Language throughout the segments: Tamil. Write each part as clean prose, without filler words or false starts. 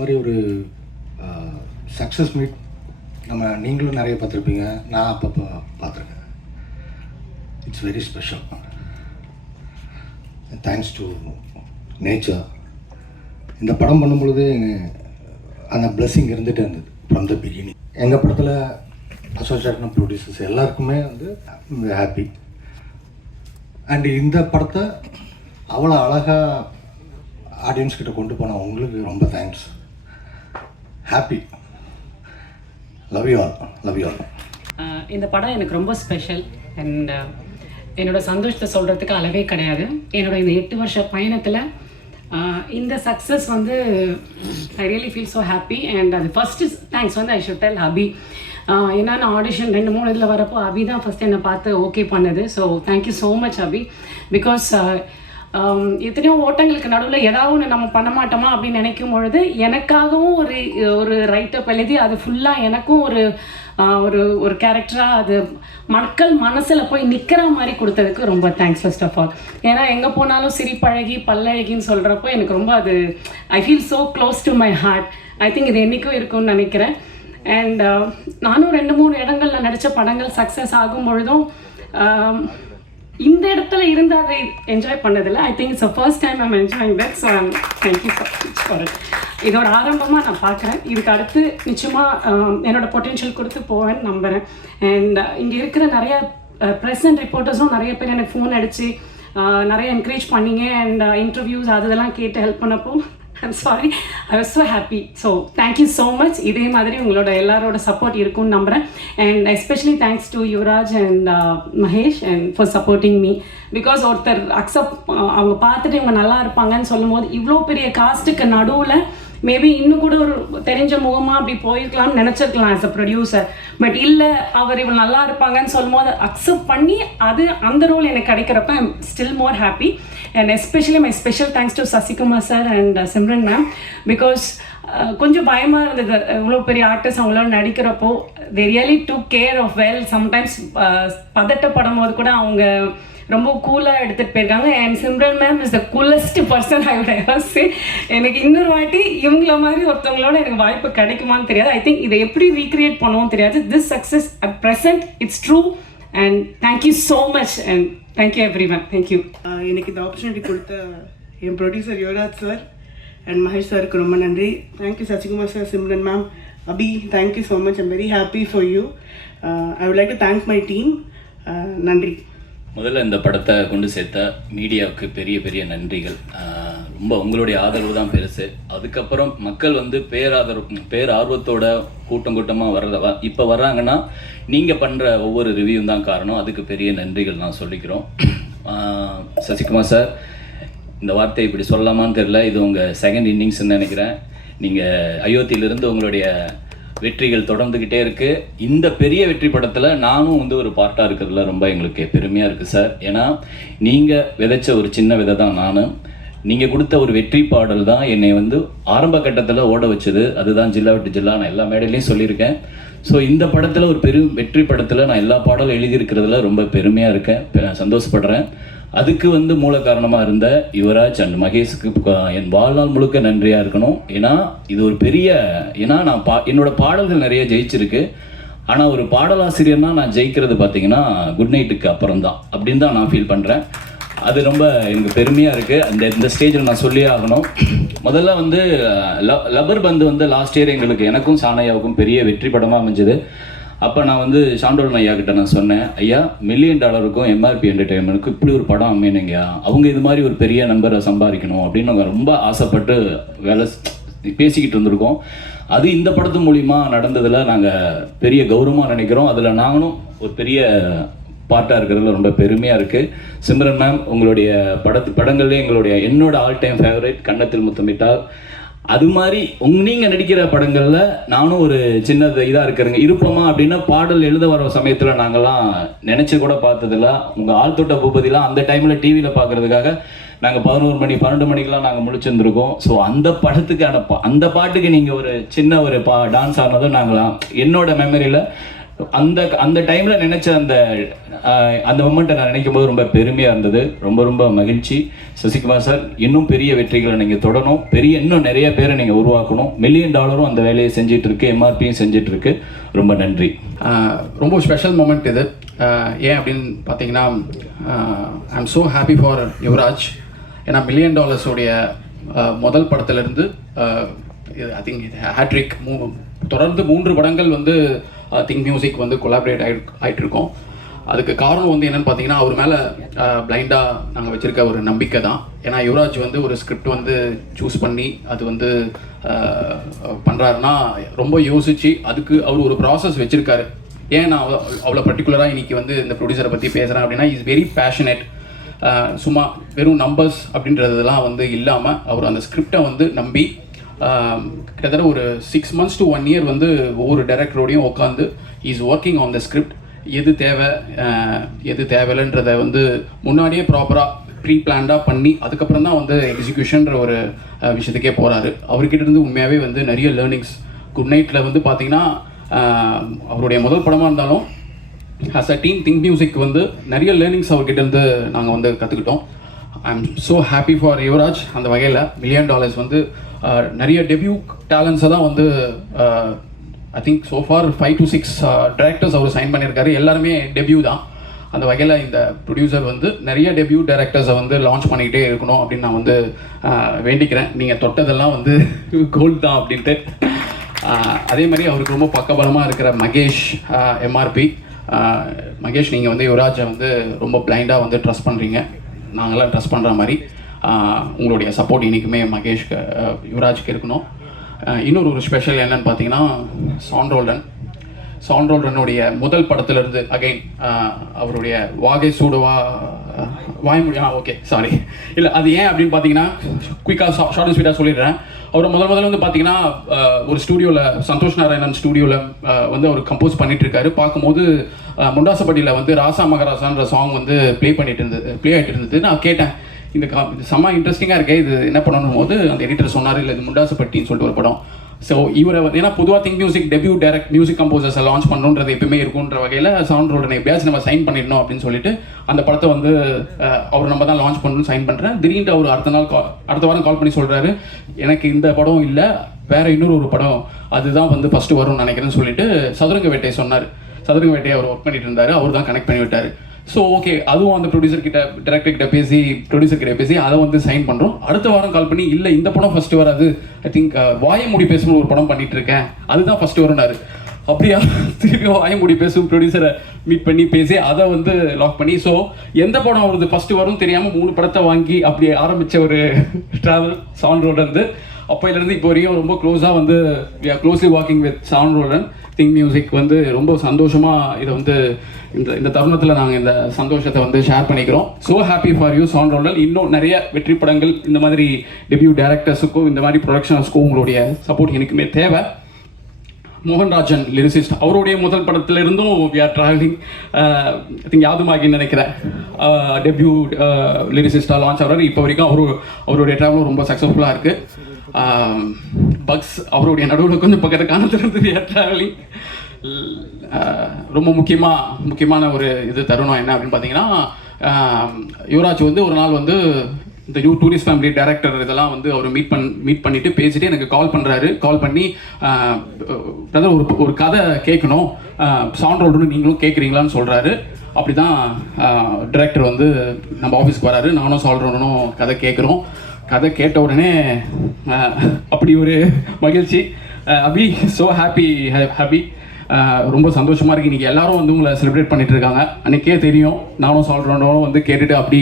மாதிரி ஒரு சக்ஸஸ் மீட் நீங்களும் நிறைய பார்த்துருப்பீங்க, நான் அப்பப்போ பார்த்துருக்கேன். It's very special. Thanks to nature. இந்த படம் பண்ணும்பொழுது அந்த பிளெஸ்ஸிங் இருந்துகிட்டே இருந்தது ஃப்ரம் த பிகினிங். எங்கள் படத்தில் அசோசியேஷன் ப்ரொடியூசர்ஸ் எல்லாருக்குமே ஹாப்பி. அண்டு இந்த படத்தை அவ்வளோ அழகாக ஆடியன்ஸ் கிட்ட கொண்டு போன உங்களுக்கு ரொம்ப thanks. Happy. Love you all. Love you all. இந்த படம் எனக்கு ரொம்ப ஸ்பெஷல். அண்ட் என்னோட சந்தோஷத்தை சொல்கிறதுக்கு அளவே கிடையாது. என்னோட இந்த 8 வருஷ பயணத்தில் இந்த success I really feel so happy. And அது first thanks I should tell Abhi. ஏன்னா நான் ஆடிஷன் 2-3 இதில் வரப்போ அபி தான் ஃபஸ்ட் என்னை பார்த்து ஓகே பண்ணது. So thank you so much Abhi. Because எத்தனையோ ஓட்டங்களுக்கு நடுவில் ஏதாவது ஒன்று நம்ம பண்ண மாட்டோமா அப்படின்னு நினைக்கும் பொழுது எனக்காகவும் ஒரு ரைட்டப் எழுதி அது ஃபுல்லாக எனக்கும் ஒரு கேரக்டராக அது மக்கள் மனசில் போய் நிற்கிற மாதிரி கொடுத்ததுக்கு ரொம்ப தேங்க்ஸ் ஃபர்ஸ்ட் ஆஃப் ஆல். ஏன்னா எங்கே போனாலும் சிரிப்பழகி பல்லழகின்னு சொல்கிறப்போ எனக்கு ரொம்ப அது I feel so close to my heart. I think இது என்றைக்கும் இருக்கும்னு நினைக்கிறேன். அண்ட் நானும் 2-3 இடங்களில் நடித்த படங்கள் சக்ஸஸ் ஆகும் பொழுதும் இந்த இடத்துல இருந்து அதை என்ஜாய் பண்ணதில்லை. I think it's first time I'm enjoying that. So thank you so much for it. இதோட ஆரம்பமாக நான் பார்க்குறேன். இதுக்கு அடுத்து நிச்சயமாக என்னோடய பொட்டென்ஷியல் கொடுத்து போவேன்னு நம்புகிறேன். அண்ட் இங்கே இருக்கிற நிறைய ப்ரெஸ் அண்ட் ரிப்போர்ட்டர்ஸும் நிறைய பேர் எனக்கு ஃபோன் அடித்து நிறைய என்கரேஜ் பண்ணிங்க. அண்ட் இன்டர்வியூஸ் அதெல்லாம் கேட்டு ஹெல்ப் பண்ணப்போ I'm sorry, I was so happy. So thank you so much. இதே மாதிரி உங்களோட எல்லாரோட சப்போர்ட் இருக்கும்னு நம்புகிறேன். And especially thanks to Yuvaraj and Mahesh and for supporting me. Because ஒருத்தர் அவங்க பார்த்துட்டு இவங்க நல்லா இருப்பாங்கன்னு சொல்லும் போது இவ்வளோ பெரிய காஸ்ட்டுக்கு நடுவில் மேபி இன்னும் கூட ஒரு தெரிஞ்ச முகமாக அப்படி போயிருக்கலாம்னு நினச்சிருக்கலாம் ஆஸ் அ ப்ரொடியூசர். பட் இல்லை, அவர் இவங்க நல்லா இருப்பாங்கன்னு சொல்லும் போது அக்செப்ட் பண்ணி அந்த ரோல் எனக்கு கிடைக்கிறப்ப I'm still more happy. And especially my special thanks to Sasikumar sir and Simran ma'am. Because கொஞ்சம் பயமாக இருந்தது இவ்வளோ பெரிய ஆர்டிஸ்ட் அவங்களோட நடிக்கிறப்போ. They really took care of well. Sometimes பதட்டப்படும் போது கூட அவங்க ரொம்ப கூலாக எடுத்துகிட்டு போயிருக்காங்க. And Simran ma'am is the coolest person I would ever say. எனக்கு இன்னொரு வாட்டி இவங்கள மாதிரி ஒருத்தவங்களோட எனக்கு வாய்ப்பு கிடைக்குமான்னு தெரியாது. ஐ திங்க் இதை எப்படி ரீக்ரியேட் பண்ணுவோம் தெரியாது. This success at present it's true. And thank you so much. And thank you everyone. Thank you. எனக்கு இந்த ஆப்பர்ச்சுனிட்டி கொடுத்த என் producer Yuvaraj sir and Mahesh சாருக்கு ரொம்ப நன்றி. Thank you Sasikumar sir, Simran ma'am, Abhi, thank you so much. I'm very happy for you. I would like to thank my team. நன்றி. முதல்ல இந்த படத்தை கொண்டு சேர்த்த மீடியாவுக்கு பெரிய பெரிய நன்றிகள். ரொம்ப உங்களுடைய ஆதரவு தான் பெருசு. அதுக்கப்புறம் மக்கள் பேரார்வத்தோட கூட்டமாக இப்போ வர்றாங்கன்னா நீங்கள் பண்ணுற ஒவ்வொரு ரிவ்யூவும் தான் காரணம். அதுக்கு பெரிய நன்றிகள் நான் சொல்லிக்கிறோம். சசிகுமார் சார், இந்த வார்த்தை இப்படி சொல்லலாமான்னு தெரியல, இது உங்கள் செகண்ட் இன்னிங்ஸ்ன்னு நினைக்கிறேன். நீங்கள் அயோத்தியிலிருந்து உங்களுடைய வெற்றிகள் தொடர்ந்துக்கிட்டே இருக்குது. இந்த பெரிய வெற்றி படத்தில் நானும் ஒரு பார்ட்டாக இருக்கிறதுல ரொம்ப எங்களுக்கு பெருமையாக இருக்குது சார். ஏன்னா நீங்கள் விதைச்ச ஒரு சின்ன விதை தான் நானும். நீங்கள் கொடுத்த ஒரு வெற்றி பாடல் தான் என்னை ஆரம்ப கட்டத்தில் ஓட வச்சது. அதுதான் ஜில்லா விட்டு ஜில்லா. நான் எல்லா மேடையிலையும் சொல்லியிருக்கேன். ஸோ இந்த படத்தில் ஒரு வெற்றி படத்தில் நான் எல்லா பாடலும் எழுதியிருக்கிறதுல ரொம்ப பெருமையாக இருக்கேன், சந்தோஷப்படுறேன். அதுக்கு மூல காரணமாக இருந்த யுவராஜ் அண்ட் மகேஷுக்கு என் வாழ்நாள் முழுக்க நன்றியாக இருக்கணும். ஏன்னா இது ஒரு பெரிய நான் என்னோட பாடல்கள் நிறைய ஜெயிச்சிருக்கு. ஆனால் ஒரு பாடலாசிரியர்னா நான் ஜெயிக்கிறது பார்த்தீங்கன்னா குட் நைட்டுக்கு அப்புறம் தான் அப்படின்னு தான் நான் ஃபீல் பண்ணுறேன். அது ரொம்ப எனக்கு பெருமையாக இருக்குது. இந்த ஸ்டேஜில் நான் சொல்லியே ஆகணும். முதல்ல லப்பர் பந்து லாஸ்ட் இயர் எனக்கும் சானையாவுக்கும் பெரிய வெற்றி படமாக அமைஞ்சது. அப்போ நான் சாண்டோல் ஐயா கிட்ட நான் சொன்னேன், ஐயா $1 மில்லியன் எம்ஆர்பி என்டர்டெயின்மெண்ட்டுக்கு இப்படி ஒரு படம் அமையணுங்கய்யா, அவங்க இது மாதிரி ஒரு பெரிய நம்பரை சம்பாதிக்கணும் அப்படின்னு நாங்கள் ரொம்ப ஆசைப்பட்டு பேசிக்கிட்டு இருந்திருக்கோம். அது இந்த படத்து மூலிமா நடந்ததில் நாங்கள் பெரிய கௌரவமாக நினைக்கிறோம். அதில் நாங்களும் ஒரு பெரிய பார்ட்டாக இருக்கிறதுல ரொம்ப பெருமையாக இருக்குது. சிம்ரன் மேம், உங்களுடைய படங்கள்லேயே என்னோட ஆல் டைம் ஃபேவரட் கன்னத்தில் முத்தமிட்டால். அது மாதிரி நீங்கள் நடிக்கிற படங்களில் நானும் ஒரு சின்ன இதாக இருக்கிறேங்க. இருப்போமா அப்படின்னா பாடல் எழுத வர சமயத்தில் நாங்கள்லாம் நினச்சி கூட பார்த்ததில்ல. உங்கள் ஆள் தொட்ட பூபதிலாம் அந்த டைமில் டிவியில் பார்க்குறதுக்காக நாங்கள் 11 மணி 12 மணிக்கெலாம் நாங்கள் முழிச்சிருந்துருக்கோம். ஸோ அந்த படத்துக்கான அந்த பாட்டுக்கு நீங்கள் ஒரு சின்ன ஒரு டான்ஸ் ஆனதும் நாங்களாம் என்னோட மெமரியில் அந்த டைமில் நினச்ச அந்த மொமெண்ட்டை நான் நினைக்கும் போது ரொம்ப பெருமையாக இருந்தது. ரொம்ப ரொம்ப மகிழ்ச்சி. சசிகுமார் சார், இன்னும் பெரிய வெற்றிகளை நீங்கள் தொடரணும், இன்னும் நிறைய பேரை நீங்கள் உருவாக்கணும். $1 மில்லியன் அந்த வேலையை செஞ்சிட்ருக்கு, எம்ஆர்பியும் செஞ்சிட்ருக்கு. ரொம்ப நன்றி. ரொம்ப ஸ்பெஷல் மூமெண்ட் இது. ஏன் அப்படின்னு பார்த்தீங்கன்னா, I am so happy for Yuvaraj. ஏன்னா $1 மில்லியன் உடைய முதல் படத்துலேருந்து ஐ திங்க் ஹேட்ரிக் தொடர்ந்து 3 படங்கள் வந்து திங்க் மியூசிக் வந்து கொலாபரேட் ஆகிட்டுருக்கோம். அதுக்கு காரணம் வந்து என்னென்னு பார்த்தீங்கன்னா, அவர் மேலே பிளைண்டாக நாங்கள் வச்சுருக்க ஒரு நம்பிக்கை தான். ஏன்னா யுவராஜ் வந்து ஒரு ஸ்கிரிப்ட் வந்து சூஸ் பண்ணி அது வந்து பண்ணுறாருன்னா ரொம்ப யோசித்து அதுக்கு அவர் ஒரு ப்ராசஸ் வச்சுருக்காரு. ஏன் நான் அவ்வளோ பர்டிகுலராக இன்றைக்கி வந்து இந்த ப்ரொடியூசரை பற்றி பேசுகிறேன் அப்படின்னா, இஸ் வெரி பேஷனேட். சும்மா வெறும் நம்பர்ஸ் அப்படின்றதெல்லாம் வந்து இல்லாமல் அவர் அந்த ஸ்கிரிப்டை வந்து நம்பி கிட்டத்தட்ட ஒரு 6 months to 1 year வந்து ஒவ்வொரு டைரக்டரோடையும் உட்காந்து is working on the script. எது தேவை எது தேவையில்லைன்றதை வந்து முன்னாடியே ப்ராப்பராக ப்ரீ பிளான்டாக பண்ணி அதுக்கப்புறம் தான் வந்து எக்ஸிக்யூஷன்ற ஒரு விஷயத்துக்கே போகிறாரு. அவர்கிட்ட இருந்து உண்மையாகவே வந்து நிறைய லேர்னிங்ஸ். குட் நைட்டில் வந்து பார்த்திங்கன்னா அவருடைய முதல் படமாக இருந்தாலும் as a team Think Music வந்து நிறைய லேர்னிங்ஸ் அவர்கிட்ட இருந்து நாங்கள் வந்து கற்றுக்கிட்டோம். I am so happy for Yuvaraj. அந்த வகையில் $1 மில்லியன் வந்து நிறைய டெபியூ டேலண்ட்ஸை தான் வந்து I think so far 5 to 6 directors அவர் சைன் பண்ணியிருக்காரு. எல்லாருமே டெபியூ தான். அந்த வகையில் இந்த ப்ரொடியூசர் வந்து நிறைய டெபியூ டைரக்டர்ஸை வந்து லான்ச் பண்ணிக்கிட்டே இருக்கணும் அப்படின்னு நான் வந்து வேண்டிக்கிறேன். நீங்கள் தொட்டதெல்லாம் வந்து கோல்டு தான் அப்படின்ட்டு. அதே மாதிரி அவருக்கு ரொம்ப பக்கபலமாக இருக்கிற மகேஷ், எம்ஆர்பி. மகேஷ், நீங்கள் வந்து யுவராஜை வந்து ரொம்ப பிளைண்டாக வந்து ட்ரஸ்ட் பண்ணுறீங்க. நாங்களாம் ட்ரஸ்ட் பண்ணுற மாதிரி உங்களுடைய சப்போர்ட் இன்றைக்குமே மகேஷ்க்கு யுவராஜுக்கு இருக்கணும். இன்னொரு ஒரு ஸ்பெஷல் என்னன்னு பார்த்தீங்கன்னா, சாண்ட்ரோல்டனுடைய முதல் படத்துலேருந்து அகைன் அவருடைய வாகை சூடுவா வாய்மொழி ஓகே சாரி இல்லை அது ஏன் அப்படின்னு பார்த்தீங்கன்னா, குயிக்காக ஷார்ட் அண்ட் ஸ்வீட்டாக சொல்லிடுறேன். அவர் முதல்ல வந்து பார்த்தீங்கன்னா ஒரு ஸ்டூடியோவில் சந்தோஷ் நாராயணன் ஸ்டூடியோவில் வந்து அவர் கம்போஸ் பண்ணிட்டு இருக்காரு. பார்க்கும்போது முண்டாசப்பட்டியில் வந்து ராசா மகராசான்ற சாங் வந்து ப்ளே ஆகிட்டு இருந்தது. நான் கேட்டேன், இது செம்ம இன்ட்ரெஸ்டிங்காக இருக்கே, இது என்ன பண்ணணும் போது அந்த எடிட்டர் சொன்னார், இல்லை இது முண்டாசப்பட்டின்னு சொல்லிட்டு ஒரு படம். ஸோ இவரை ஏன்னா பொதுவாக Think Music debut direct music கம்போசர்ஸை லான்ச் பண்ணணுன்றது எப்பவுமே இருக்குன்ற வகையில் சாண்ட்ரோல்டன் எப்படியாச்சும் நம்ம சைன் பண்ணிடணும் அப்படின்னு சொல்லிட்டு அந்த படத்தை வந்து அவர் நம்ம தான் லான்ச் பண்ணணும்னு சைன் பண்ணுறேன். திடீர்னு அவர் அடுத்த வாரம் கால் பண்ணி சொல்கிறாரு, எனக்கு இந்த படம் இல்லை, வேற இன்னொரு படம் அதுதான் வந்து ஃபஸ்ட்டு வரும்னு நினைக்கிறேன்னு சொல்லிட்டு சதுரங்க வேட்டையை சொன்னார். சதுரங்க வேட்டையை அவர் ஒர்க் பண்ணிட்டு இருந்தார், அவர் தான் கனெக்ட் பண்ணி விட்டார். ஸோ ஓகே, அதுவும் அந்த ப்ரொடியூசர்கிட்ட பேசி அதை வந்து சைன் பண்ணுறோம். அடுத்த வாரம் கால் பண்ணி, இல்லை இந்த படம் ஃபஸ்ட்டு வராது, ஐ திங்க் வாயை மூடி பேசணும் ஒரு படம் பண்ணிட்டு இருக்கேன், அதுதான் ஃபஸ்ட்டு வரும்னாரு. அப்படியா, திருப்பி வாயை மூடி பேசும் ப்ரொடியூசரை மீட் பண்ணி பேசி அதை வந்து லாக் பண்ணி, ஸோ எந்த படம் வருது ஃபஸ்ட்டு வரும் தெரியாமல் 3 படத்தை வாங்கி அப்படி ஆரம்பித்த ஒரு ட்ராவல் சாண்ட்ரோல்டன். அப்போலேருந்து இப்போ வரையும் ரொம்ப க்ளோஸாக வந்து we are closely walking with Sean Roldan. Think Music வந்து ரொம்ப சந்தோஷமாக இதை வந்து இந்த தருணத்தில் நாங்கள் இந்த சந்தோஷத்தை வந்து ஷேர் பண்ணிக்கிறோம். So happy for you Sean Roldan. இன்னும் நிறைய வெற்றி படங்கள் இந்த மாதிரி டெபியூ டைரக்டர்ஸுக்கும் இந்த மாதிரி ப்ரொடக்ஷனர்ஸ்க்கும் உங்களுடைய சப்போர்ட் எனக்குமே தேவை. மோகன்ராஜன் லிரிசிஸ்ட், அவருடைய முதல் படத்திலிருந்தும் we are travelling I think யாதுமாகின்னு நினைக்கிறேன் டெபியூ லிரிசிஸ்டாக லான்ச் ஆகிறாரு. இப்போ வரைக்கும் அவருடைய ட்ராவலும் ரொம்ப சக்ஸஸ்ஃபுல்லாக இருக்குது. பக்ஸ் அவருடைய நடுவில் கொஞ்சம் பக்கத்து காலத்திலிருந்து வி ஆர் ட்ராவலிங். ரொம்ப முக்கியமான ஒரு தருணம் என்ன அப்படின்னு பார்த்தீங்கன்னா, யுவராஜ் வந்து ஒரு நாள் வந்து இந்த நியூ டூரிஸ்ட் ஃபேமிலி டைரக்டர் இதெல்லாம் வந்து அவர் மீட் பண்ணிவிட்டு பேசிட்டு எனக்கு கால் பண்ணி ஒரு கதை கேட்கணும், சாண்ட்ரோல்டன் நீங்களும் கேட்குறீங்களான்னு சொல்கிறாரு. அப்படி தான் டைரக்டர் வந்து நம்ம ஆஃபீஸ்க்கு வராரு. நானும் சாண்ட்ரோல்டனும் கதை கேட்குறோம். கதை கேட்ட உடனே அப்படி ஒரு மகிழ்ச்சி. அபி ஸோ ஹாப்பி ரொம்ப சந்தோஷமாக இருக்குது. இன்றைக்கி எல்லாரும் வந்து உங்களை செலிப்ரேட் பண்ணிகிட்டு இருக்காங்க. அன்றைக்கே தெரியும், நானும் சால்ட்ரோனும் வந்து கேட்டுட்டு அப்படி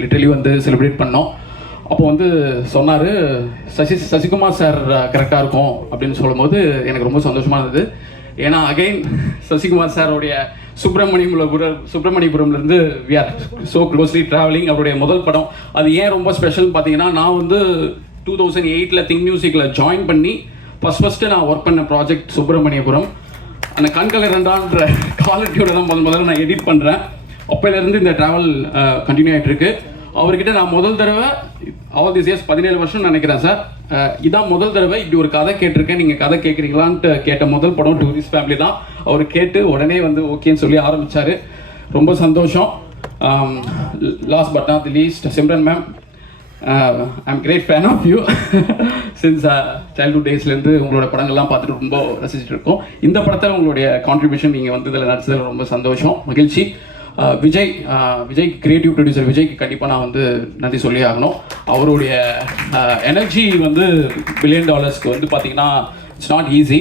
லிட்டரலி வந்து செலிப்ரேட் பண்ணோம். அப்போ வந்து சொன்னார், சசிகுமார் சார் கரெக்டாக இருக்கும் அப்படின்னு சொல்லும்போது எனக்கு ரொம்ப சந்தோஷமாக இருந்தது. ஏன்னா அகைன் சசிகுமார் சாரோடைய சுப்பிரமணியபுரம்லேருந்து we are so closely travelling. அவருடைய முதல் படம் அது ஏன் ரொம்ப ஸ்பெஷல்னு பார்த்தீங்கன்னா, நான் வந்து 2008 திங்க் மியூசிக்கில் ஜாயின் பண்ணி ஃபஸ்ட்டு நான் ஒர்க் பண்ண ப்ராஜெக்ட் சுப்பிரமணியபுரம். அந்த கண்கள் இரண்டான்ற குவாலிட்டியோட தான் முதல்ல நான் எடிட் பண்ணுறேன். அப்போலேருந்து இந்த ட்ராவல் கண்டினியூ ஆகிட்டுருக்கு. அவர்கிட்ட நான் முதல் தடவை ஆல் திஸ் இயர்ஸ் 17 வருஷம் நினைக்கிறேன் சார், இதான் முதல் தடவை இப்படி ஒரு கதை கேட்டிருக்கேன், நீங்கள் கதை கேட்குறீங்களான்ட்டு கேட்ட முதல் படம் டூரிஸ்ட் ஃபேமிலி தான். அவர் கேட்டு உடனே வந்து ஓகேன்னு சொல்லி ஆரம்பித்தார். ரொம்ப சந்தோஷம். Last but not the least, Simran ma'am, I'm great fan of you. Since childhood டேஸ்லேருந்து உங்களோட படங்கள்லாம் பார்த்துட்டு ரொம்ப ரசிச்சுட்டு இருக்கோம். இந்த படத்தை உங்களுடைய கான்ட்ரிபியூஷன் நீங்கள் வந்து இதில் நடிச்சதில் ரொம்ப சந்தோஷம், மகிழ்ச்சி. விஜய் கிரியேட்டிவ் ப்ரொடியூசர் விஜய்க்கு கண்டிப்பாக நான் வந்து நன்றி சொல்லி ஆகணும். அவருடைய எனர்ஜி வந்து $1 பில்லியன் வந்து பார்த்திங்கன்னா இட்ஸ் நாட் ஈஸி.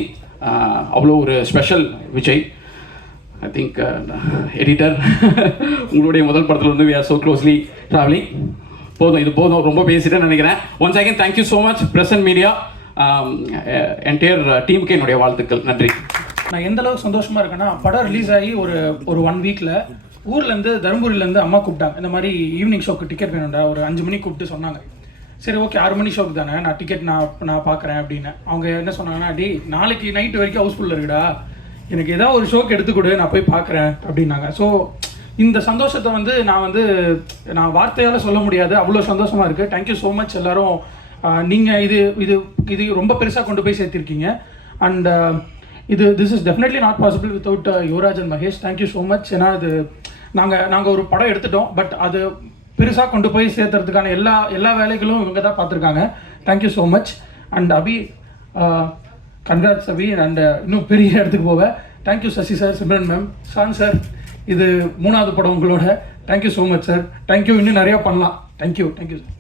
அவ்வளோ ஒரு special Vijay. I think editor, உங்களுடைய முதல் படத்தில் வந்து we are so closely traveling. போதும், இது போதும், ரொம்ப பேசிட்டேன்னு நினைக்கிறேன். Once again thank you so much present media, entire டீமுக்கு என்னுடைய வாழ்த்துக்கள். நன்றி. நான் எந்த அளவுக்கு சந்தோஷமாக இருக்கேன்னா, படம் ரிலீஸ் ஆகி ஒரு 1 வீக்கில் ஊர்லேருந்து தருமபுரியிலேருந்து அம்மா கூப்பிட்டாங்க. இந்த மாதிரி ஈவினிங் ஷோக்கு டிக்கெட் வேணும்டா, ஒரு 5 மணிக்கு கூப்பிட்டு சொன்னாங்க. சரி ஓகே 6 மணி ஷோக்கு தானே, நான் டிக்கெட் நான் பார்க்குறேன் அப்படின்னு. அவங்க என்ன சொன்னாங்கன்னா, டே நாளைக்கு நைட்டு வரைக்கும் ஹவுஸ்ஃபுல்லில் இருக்குடா, எனக்கு ஏதாவது ஒரு ஷோக்கு எடுத்துக்கொடு, நான் போய் பார்க்குறேன் அப்படின்னாங்க. ஸோ இந்த சந்தோஷத்தை வந்து நான் வார்த்தையால் சொல்ல முடியாது, அவ்வளோ சந்தோஷமாக இருக்குது. தேங்க்யூ ஸோ மச் எல்லோரும். நீங்கள் இது ரொம்ப பெருசாக கொண்டு போய் சேர்த்திருக்கீங்க. And this is definitely not possible without Yuvaraj and Mahesh. Thank you so much. ஏன்னா இது நாங்கள் ஒரு படம் எடுத்துட்டோம், பட் அது பெருசாக கொண்டு போய் சேர்த்துறதுக்கான எல்லா வேலைகளும் இவங்க தான் பார்த்துருக்காங்க. Thank you so much. And Abhi, congrats Abhi. And இன்னும் பெரிய இடத்துக்கு போவேன். Thank you Sasi sir, Simran ma'am, Shan sir. இது 3வது படம் உங்களோட. Thank you so much sir. Thank you, இன்னும் நிறையா பண்ணலாம். Thank you sir.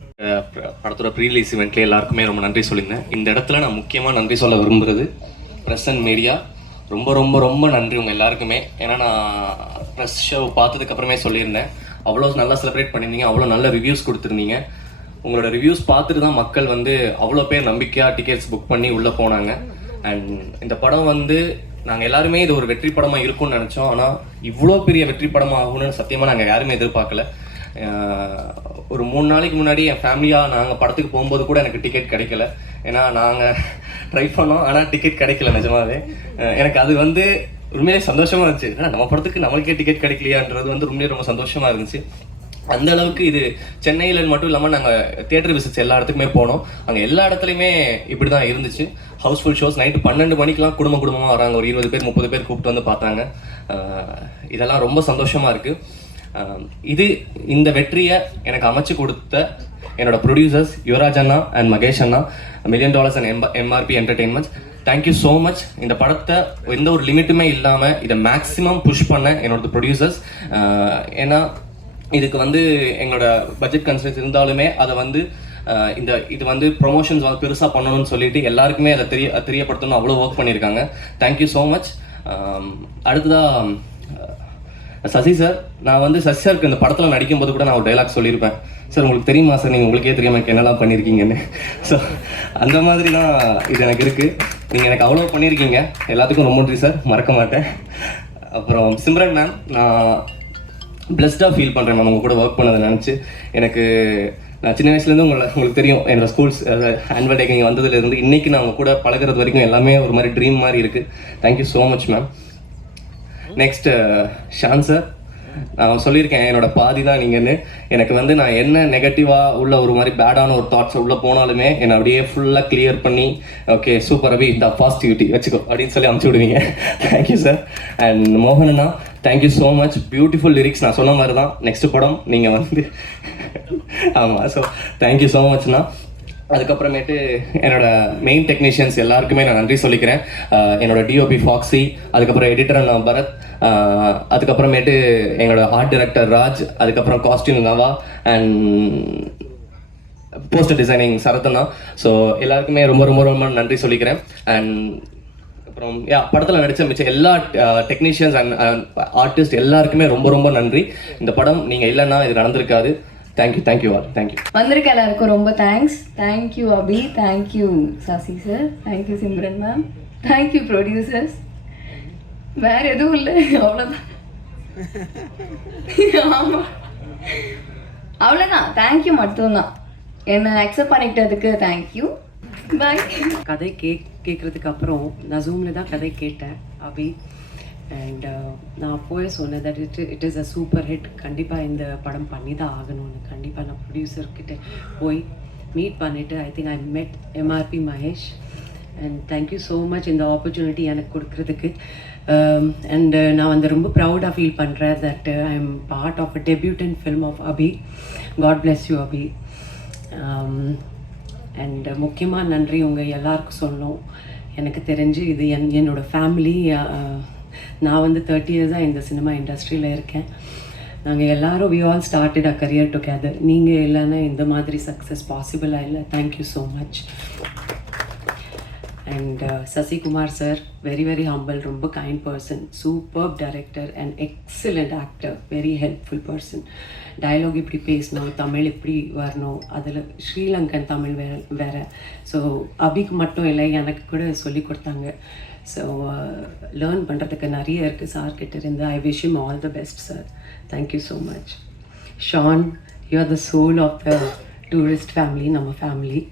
படத்தோட ப்ரீ-ரிலீஸ் இவெண்ட்லேயே எல்லாருக்குமே ரொம்ப நன்றி சொல்லியிருந்தேன். இந்த இடத்துல நான் முக்கியமாக நன்றி சொல்ல விரும்புகிறது பிரசன்ட் மீடியா. ரொம்ப ரொம்ப ரொம்ப நன்றி உங்கள் எல்லாருக்குமே. ஏன்னா நான் ப்ரெஸ் ஷோ பார்த்ததுக்கப்புறமே சொல்லியிருந்தேன், அவ்வளோ நல்லா செலிப்ரேட் பண்ணியிருந்தீங்க, அவ்வளோ நல்ல ரிவ்யூஸ் கொடுத்துருந்தீங்க. உங்களோட ரிவ்யூஸ் பார்த்துட்டு தான் மக்கள் வந்து அவ்வளோ பேர் நம்பிக்கையாக டிக்கெட்ஸ் புக் பண்ணி உள்ளே போனாங்க. அண்ட் இந்த படம் வந்து நாங்கள் எல்லாருமே இது ஒரு வெற்றி படமாக இருக்கும்னு நினச்சோம். ஆனால் இவ்வளோ பெரிய வெற்றி படமாக ஆகும்னு சத்தியமாக நாங்கள் யாருமே எதிர்பார்க்கல. ஒரு 3 நாளைக்கு முன்னாடி என் ஃபேமிலியாக நாங்கள் படத்துக்கு போகும்போது கூட எனக்கு டிக்கெட் கிடைக்கல. ஏன்னா நாங்கள் ட்ரை பண்ணோம், ஆனால் டிக்கெட் கிடைக்கல. நிஜமாவே எனக்கு அது வந்து உண்மையிலே சந்தோஷமாக இருந்துச்சு. ஏன்னா நம்ம படத்துக்கு நம்மளுக்கே டிக்கெட் கிடைக்கலையான்றது வந்து உண்மையிலே ரொம்ப சந்தோஷமாக இருந்துச்சு. அந்த அளவுக்கு இது சென்னையில் மட்டும் இல்லாமல் நாங்கள் தியேட்டர் விசிட்ஸ் எல்லா இடத்துக்குமே போனோம். அங்கே எல்லா இடத்துலையுமே இப்படி தான் இருந்துச்சு. Housefull shows. நைட்டு 12 மணிக்கெலாம் குடும்பமாக வராங்க. ஒரு 20 பேர் 30 பேர் கூப்பிட்டு வந்து பார்த்தாங்க. இதெல்லாம் ரொம்ப சந்தோஷமாக இருக்குது. இந்த வெற்றியை எனக்கு அமைச்சு கொடுத்த என்னோட ப்ரொடியூசர்ஸ் யுவராஜ் அண்ணா அண்ட் மகேஷ் அண்ணா, $1 million and MRP entertainments, thank you so much. இந்த படத்தை எந்த ஒரு லிமிட்டுமே இல்லாமல் இதை மேக்ஸிமம் புஷ் பண்ண என்னோட ப்ரொடியூசர்ஸ். ஏன்னா இதுக்கு வந்து எங்களோட பட்ஜெட் கன்சர்ன்ஸ் இருந்தாலுமே அதை வந்து இது வந்து ப்ரொமோஷன்ஸ் வந்து பெருசாக பண்ணணும்னு சொல்லிட்டு எல்லாருக்குமே அதை தெரியப்படுத்தணும் அவ்வளோ ஒர்க் பண்ணியிருக்காங்க. Thank you so much. அடுத்ததாக சசி சார், நான் வந்து சசி சாருக்கு இந்த படத்தில் நடிக்கும்போது கூட நான் ஒரு டைலாக் சொல்லியிருப்பேன், சார் உங்களுக்கு தெரியுமா சார், நீங்கள் உங்களுக்கே தெரியாமல் எனக்கு என்னெல்லாம் பண்ணியிருக்கீங்கன்னு. ஸோ அந்த மாதிரி தான் இது எனக்கு இருக்குது. நீங்கள் எனக்கு அவ்வளோ பண்ணியிருக்கீங்க, எல்லாத்துக்கும் ரொம்ப நன்றி சார், மறக்க மாட்டேன். அப்புறம் சிம்ரன் மேம், நான் பிளஸ்டாக ஃபீல் பண்ணுறேன் மேம் உங்கள் கூட ஒர்க் பண்ணதை நினச்சி. நான் சின்ன வயசுலேருந்து உங்களுக்கு தெரியும், என்னோடய ஸ்கூல்ஸ் ஆனுவல் டேக்கு இங்கே வந்ததுலேருந்து இன்றைக்கி நான் உங்கள் கூட பழகிறது வரைக்கும் எல்லாமே ஒரு மாதிரி ட்ரீம் மாதிரி இருக்குது. Thank you so much ma'am. Next Shan sir, நான் சொல்லியிருக்கேன் என்னோட பாதி தான் நீங்கன்னு. எனக்கு வந்து நான் என்ன நெகட்டிவாக உள்ள ஒரு மாதிரி பேடான ஒரு தாட்ஸ் உள்ளே போனாலுமே என்னை அப்படியே ஃபுல்லாக கிளியர் பண்ணி ஓகே சூப்பர் அபி இந்த பாசிட்டிவிட்டி வச்சுக்கோ அப்படின்னு சொல்லி அமுச்சு விடுவீங்க. Thank you sir. அண்ட் மோகனண்ணா, thank you so much. Beautiful lyrics. நான் சொன்ன மாதிரி தான் நெக்ஸ்ட் படம் நீங்கள் வந்து ஆமாம். ஸோ தேங்க்யூ ஸோ மச்ண்ணா. அதுக்கப்புறமேட்டு என்னோட மெயின் டெக்னீஷியன்ஸ் எல்லாருக்குமே நான் நன்றி சொல்லிக்கிறேன். என்னோட டிஓபி ஃபாக்ஸி, அதுக்கப்புறம் எடிட்டர் நான் பரத், அதுக்கப்புறமேட்டு எங்களோட ஆர்ட் டைரக்டர் ராஜ், அதுக்கப்புறம் costume Nava and poster designing சரத்னா. ஸோ எல்லாருக்குமே ரொம்ப ரொம்ப ரொம்ப நன்றி சொல்லிக்கிறேன். அண்ட் அப்புறம் படத்தில் நடித்த மிச்சம் எல்லா டெக்னீஷியன்ஸ் அண்ட் ஆர்டிஸ்ட் எல்லாருக்குமே ரொம்ப ரொம்ப நன்றி. இந்த படம் நீங்கள் இல்லைன்னா இது நடந்திருக்காது. Thank you all. தேங்க்யூ. வந்திருக்க எல்லாருக்கும் ரொம்ப thanks. Thank you Abhi, thank you Sasi sir, thank you Simran ma'am, thank you producers. வேற எதுவும் இல்லை, அவ்வளோதான். ஆமாம், அவ்வளோதான். தேங்க்யூ மட்டும்தான். என்னை அக்செப்ட் பண்ணிக்கிட்டதுக்கு தேங்க்யூ. பாய். கதை கேட்குறதுக்கு அப்புறம் நான் ஜூமில் தான் கதை கேட்டேன் அபி. அண்ட் நான் அப்போவே சொன்னேன் that it is a super hit. கண்டிப்பாக இந்த படம் பண்ணி தான் ஆகணும்னு. கண்டிப்பாக நான் ப்ரொடியூசர்கிட்ட போய் மீட் பண்ணிவிட்டு ஐ think I met MRP Mahesh and thank you so much இந்த ஆப்பர்ச்சுனிட்டி எனக்கு கொடுக்குறதுக்கு. அண்ட் நான் வந்து ரொம்ப ப்ரௌடாக ஃபீல் பண்ணுறேன் that I am part of a debutant film of Abhi. God bless you Abhi. And முக்கியமாக நன்றி உங்கள் எல்லாருக்கும் சொல்லணும். எனக்கு தெரிஞ்சு இது என்னோடய ஃபேமிலி. நான் வந்து 30 இயர்ஸாக இந்த சினிமா இண்டஸ்ட்ரியில் இருக்கேன். நாங்கள் எல்லோரும் we all started a career together. நீங்கள் இல்லைன்னா இந்த மாதிரி சக்ஸஸ் பாசிபிளாக இல்லை. Thank you so much. And Sasikumar sir, very very humble, ரொம்ப kind person, superb director and excellent actor, very helpful person. Dialogue இப்படி பேசணும், தமிழ் இப்படி வரணும், அதில் ஸ்ரீலங்கன் தமிழ் வேறு. ஸோ அபிக்கு மட்டும் இல்லை, எனக்கு கூட சொல்லி கொடுத்தாங்க. ஸோ லேர்ன் பண்ணுறதுக்கு நிறைய இருக்குது சார்கிட்ட இருந்து. I wish him all the best sir. Thank you so much. Sean, you are the soul of the tourist family, நம்ம family.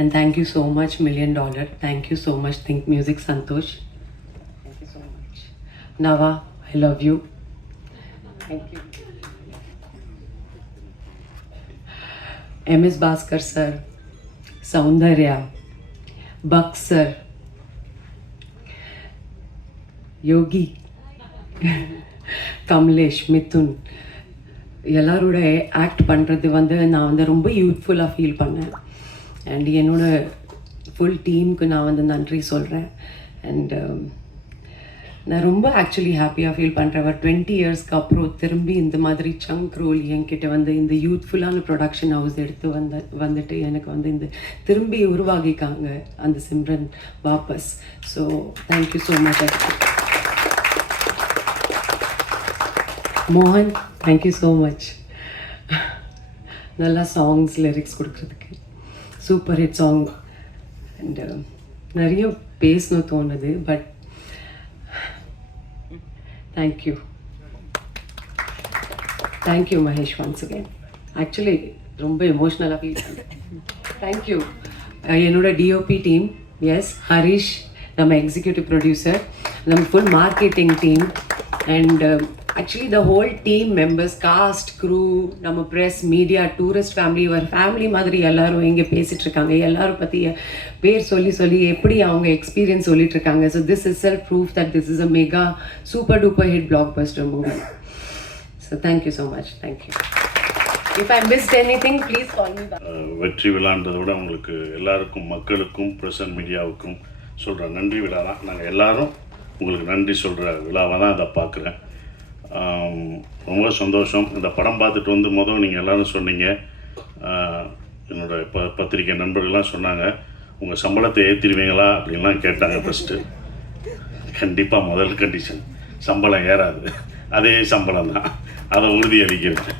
And thank you so much, $1 million. Thank you so much, Think Music Santosh. Thank you so much. Nava, I love you. Thank you. MS Bhaskar sir, Soundarya, Buck sir, Yogi, Kamlesh, Mithun. எல்லாரோட ஆக்ட் பண்ணுறது வந்து நான் வந்து ரொம்ப யூத்ஃபுல்லாக ஃபீல் பண்ணேன். அண்ட் என்னோட ஃபுல் டீமுக்கு நான் வந்து நன்றி சொல்கிறேன். அண்ட் நான் ரொம்ப ஆக்சுவலி ஹாப்பியாக ஃபீல் பண்ணுறேன். ஒரு 20 இயர்ஸ்க்கு அப்புறம் திரும்பி இந்த மாதிரி சங்க் ரோல் என்கிட்ட வந்து இந்த யூத்ஃபுல்லான ப்ரொடக்ஷன் ஹவுஸ் எடுத்து வந்துட்டு எனக்கு வந்து இந்த திரும்பி உருவாகிக்காங்க அந்த சிம்ரன் வாபஸ். So thank you so much. மோகன், தேங்க்யூ ஸோ மச். நல்லா சாங்ஸ் லிரிக்ஸ் கொடுக்குறதுக்கு. Super hit song. அண்ட் நிறைய பேசணும் தோணுது, but thank you. Thank you Mahesh once again. Actually ரொம்ப எமோஷ்னலாக ஃபீல் பண்ணுறேன். தேங்க்யூ என்னோட டிஓபி டீம். எஸ், ஹரிஷ் நம்ம எக்ஸிக்யூட்டிவ் ப்ரொடியூசர், நம்ம full marketing team, and actually the whole team members, cast, crew, நம்ம ப்ரெஸ், மீடியா, டூரிஸ்ட் ஃபேமிலி, ஒரு ஃபேமிலி மாதிரி எல்லோரும் இங்கே பேசிகிட்டு இருக்காங்க. எல்லோரும் பற்றி பேர் சொல்லி எப்படி அவங்க எக்ஸ்பீரியன்ஸ் சொல்லிட்டு இருக்காங்க. So this is self proof that this is a mega super duper hit blockbuster movie. So thank you so much. Thank you. If I missed anything please call me back. வெற்றி விழான்றதை விட உங்களுக்கு எல்லாருக்கும், மக்களுக்கும், ப்ரெசன்ட் மீடியாவுக்கும் சொல்கிற நன்றி விழா தான். நாங்கள் எல்லாரும் உங்களுக்கு நன்றி சொல்கிற விழாவாக தான் இதை பார்க்குறேன். ரொம்ப சந்தோஷம். இந்த படம் பார்த்துட்டு வந்து நீங்கள் எல்லோரும் சொன்னீங்க, என்னோடய பத்திரிக்கை நண்பர்கள்லாம் சொன்னாங்க, உங்கள் சம்பளத்தை ஏற்றிடுவீங்களா அப்படின்லாம் கேட்டாங்க. ஃபஸ்ட்டு கண்டிப்பாக முதல் கண்டிஷன் சம்பளம் ஏறாது, அதே சம்பளம் தான், அதை உறுதியளிக்கிறேன்.